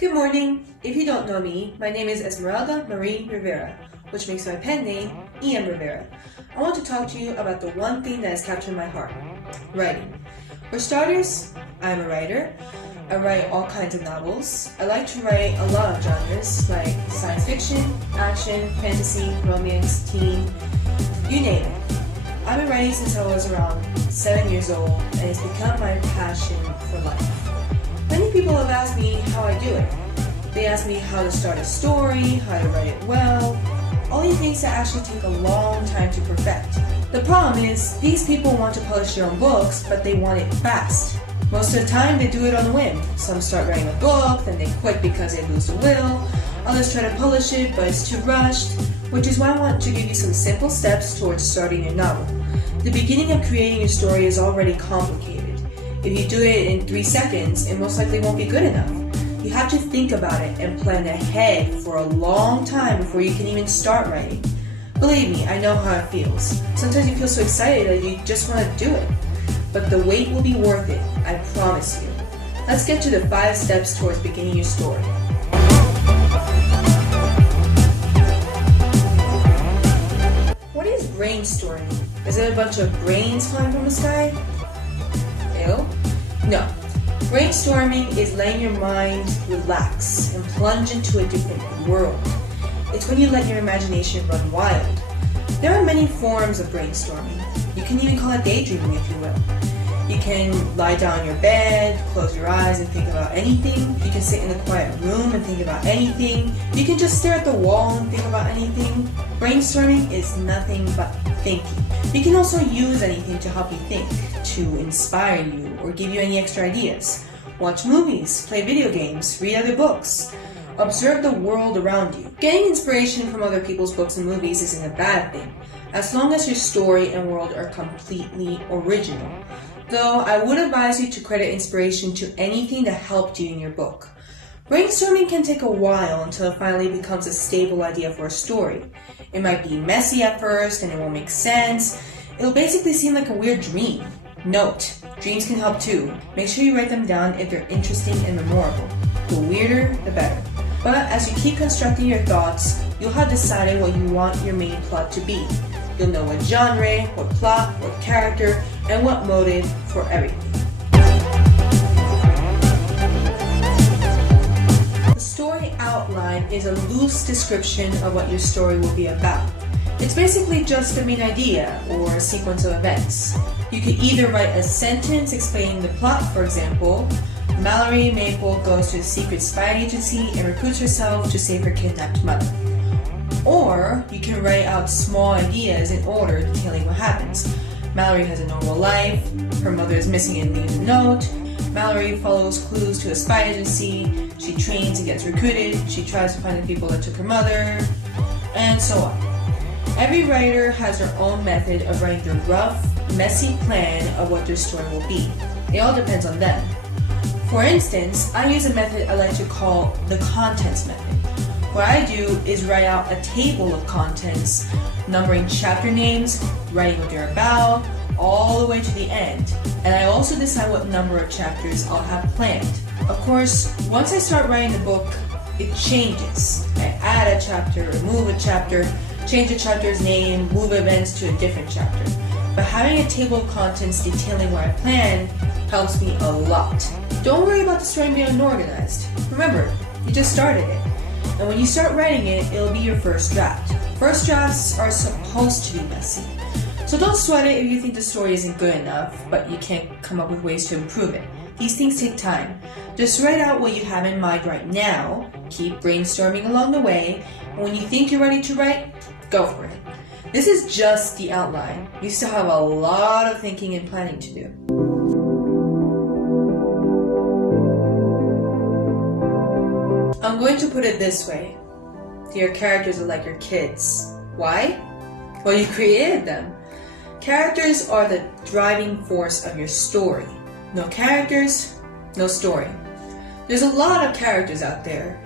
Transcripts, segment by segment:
Good morning. If you don't know me, my name is Esmeralda Marie Rivera, which makes my pen name E.M. Rivera. I want to talk to you about the one thing that has captured my heart, writing. For starters, I'm a writer. I write all kinds of novels. I like to write a lot of genres like science fiction, action, fantasy, romance, teen, you name it. I've been writing since I was around 7 years old, and it's become my passion for life. Many people have asked me how I do it. They ask me how to start a story, how to write it well, all these things that actually take a long time to perfect. The problem is, these people want to publish their own books, but they want it fast. Most of the time, they do it on a whim. Some start writing a book, then they quit because they lose the will. Others try to publish it, but it's too rushed, which is why I want to give you some simple steps towards starting your novel. The beginning of creating your story is already complicated. If you do it in 3 seconds, it most likely won't be good enough. You have to think about it and plan ahead for a long time before you can even start writing. Believe me, I know how it feels. Sometimes you feel so excited that you just want to do it. But the wait will be worth it, I promise you. Let's get to the 5 steps towards beginning your story. What is brainstorming? Is it a bunch of brains flying from the sky? Ew? No. Brainstorming is letting your mind relax and plunge into a different world. It's when you let your imagination run wild. There are many forms of brainstorming. You can even call it daydreaming, if you will. You can lie down in your bed, close your eyes and think about anything. You can sit in a quiet room and think about anything. You can just stare at the wall and think about anything. Brainstorming is nothing but thinking. You can also use anything to help you think, to inspire you or give you any extra ideas. Watch movies, play video games, read other books. Observe the world around you. Getting inspiration from other people's books and movies isn't a bad thing, as long as your story and world are completely original. Though I would advise you to credit inspiration to anything that helped you in your book. Brainstorming can take a while until it finally becomes a stable idea for a story. It might be messy at first and it won't make sense. It'll basically seem like a weird dream. Note, dreams can help too. Make sure you write them down if they're interesting and memorable. The weirder, the better. But as you keep constructing your thoughts, you'll have decided what you want your main plot to be. You'll know what genre, what plot, what character, and what motive for everything. The story outline is a loose description of what your story will be about. It's basically just the main idea or a sequence of events. You could either write a sentence explaining the plot, for example, Mallory Maple goes to a secret spy agency and recruits herself to save her kidnapped mother. Or you can write out small ideas in order detailing what happens. Mallory has a normal life, her mother is missing and leaves a note, Mallory follows clues to a spy agency, she trains and gets recruited, she tries to find the people that took her mother, and so on. Every writer has their own method of writing the rough, messy plan of what their story will be. It all depends on them. For instance, I use a method I like to call the contents method. What I do is write out a table of contents, numbering chapter names, writing what they're about, all the way to the end. And I also decide what number of chapters I'll have planned. Of course, once I start writing the book, it changes. I add a chapter, remove a chapter, change the chapter's name, move events to a different chapter. But having a table of contents detailing what I plan helps me a lot. Don't worry about the story being unorganized. Remember, you just started it. And when you start writing it, it'll be your first draft. First drafts are supposed to be messy. So don't sweat it if you think the story isn't good enough, but you can't come up with ways to improve it. These things take time. Just write out what you have in mind right now, keep brainstorming along the way, and when you think you're ready to write, go for it. This is just the outline. You still have a lot of thinking and planning to do. I'm going to put it this way. Your characters are like your kids. Why? Well, you created them. Characters are the driving force of your story. No characters, no story. There's a lot of characters out there.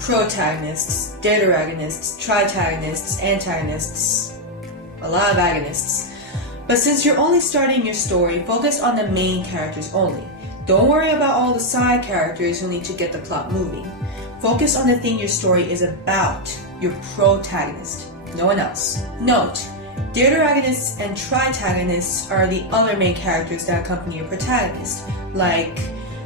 Protagonists, deuteragonists, tritagonists, antagonists, a lot of agonists. But since you're only starting your story, focus on the main characters only. Don't worry about all the side characters who need to get the plot moving. Focus on the thing your story is about, your protagonist, no one else. Note, deuteragonists and tritagonists are the other main characters that accompany your protagonist, like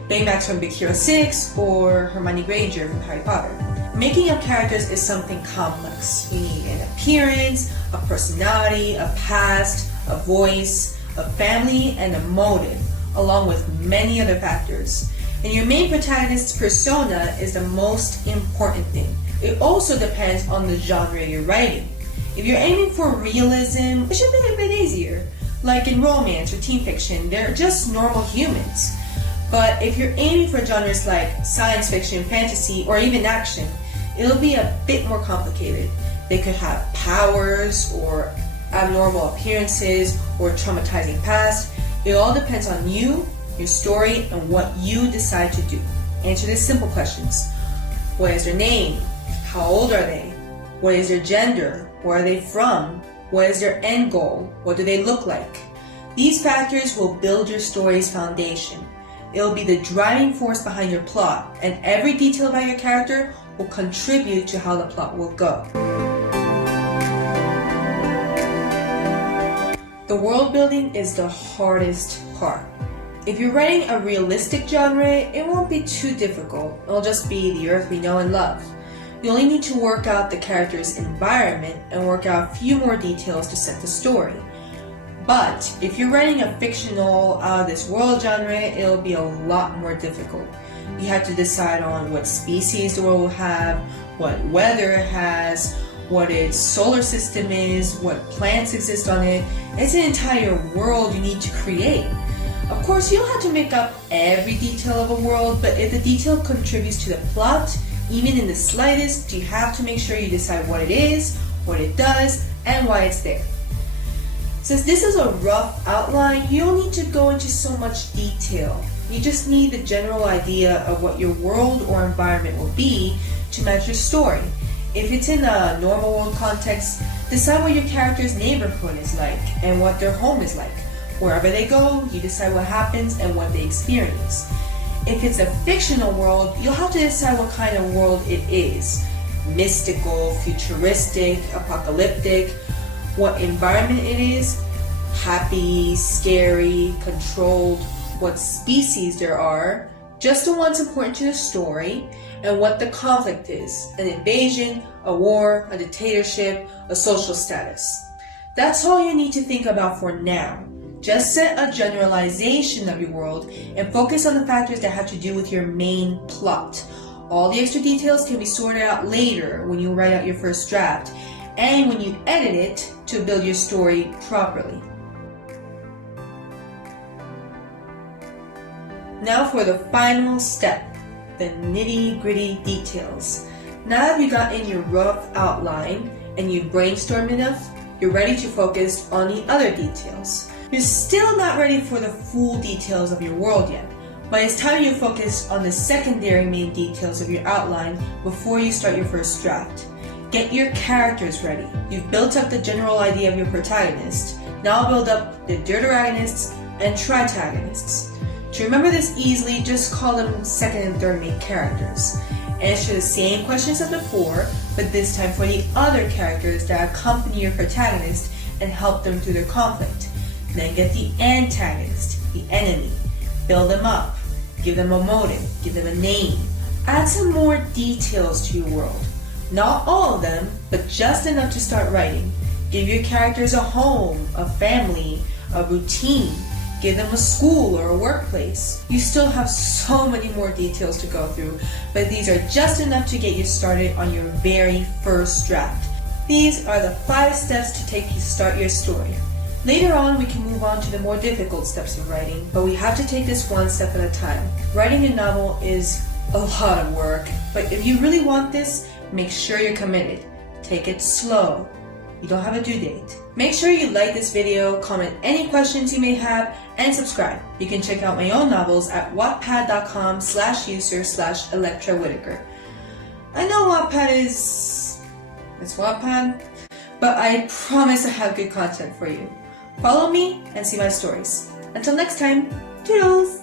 Baymax from Big Hero 6 or Hermione Granger from Harry Potter. Making up characters is something complex. You need an appearance, a personality, a past, a voice, a family, and a motive, along with many other factors. And your main protagonist's persona is the most important thing. It also depends on the genre you're writing. If you're aiming for realism, it should be a bit easier. Like in romance or teen fiction, they're just normal humans. But if you're aiming for genres like science fiction, fantasy, or even action, it'll be a bit more complicated. They could have powers, or abnormal appearances, or traumatizing past. It all depends on you, your story, and what you decide to do. Answer these simple questions. What is their name? How old are they? What is their gender? Where are they from? What is their end goal? What do they look like? These factors will build your story's foundation. It'll be the driving force behind your plot, and every detail about your character will contribute to how the plot will go. The world building is the hardest part. If you're writing a realistic genre, it won't be too difficult. It'll just be the Earth we know and love. You only need to work out the character's environment and work out a few more details to set the story. But if you're writing a fictional out-of-this-world genre, it'll be a lot more difficult. You have to decide on what species the world will have, what weather it has, what its solar system is, what plants exist on it. It's an entire world you need to create. Of course, you don't have to make up every detail of a world, but if the detail contributes to the plot, even in the slightest, you have to make sure you decide what it is, what it does, and why it's there. Since this is a rough outline, you don't need to go into so much detail. You just need the general idea of what your world or environment will be to match your story. If it's in a normal world context, decide what your character's neighborhood is like and what their home is like. Wherever they go, you decide what happens and what they experience. If it's a fictional world, you'll have to decide what kind of world it is. Mystical, futuristic, apocalyptic, what environment it is, happy, scary, controlled, what species there are, just the ones important to the story, and what the conflict is, an invasion, a war, a dictatorship, a social status. That's all you need to think about for now. Just set a generalization of your world and focus on the factors that have to do with your main plot. All the extra details can be sorted out later when you write out your first draft and when you edit it to build your story properly. Now for the final step, the nitty-gritty details. Now that you got in your rough outline and you've brainstormed enough, you're ready to focus on the other details. You're still not ready for the full details of your world yet, but it's time you focus on the secondary main details of your outline before you start your first draft. Get your characters ready. You've built up the general idea of your protagonist. Now build up the deuteragonists and tritagonists. To remember this easily, just call them second and third main characters. Answer the same questions as before, but this time for the other characters that accompany your protagonist and help them through their conflict. Then get the antagonist, the enemy. Build them up. Give them a motive. Give them a name. Add some more details to your world. Not all of them, but just enough to start writing. Give your characters a home, a family, a routine. Give them a school or a workplace. You still have so many more details to go through, but these are just enough to get you started on your very first draft. These are the 5 steps to take you start your story. Later on, we can move on to the more difficult steps of writing, but we have to take this one step at a time. Writing a novel is a lot of work, but if you really want this, make sure you're committed. Take it slow. You don't have a due date. Make sure you like this video, comment any questions you may have, and subscribe. You can check out my own novels at wattpad.com/user/Electra Whitaker. I know Wattpad it's Wattpad, but I promise I have good content for you. Follow me and see my stories. Until next time, toodles!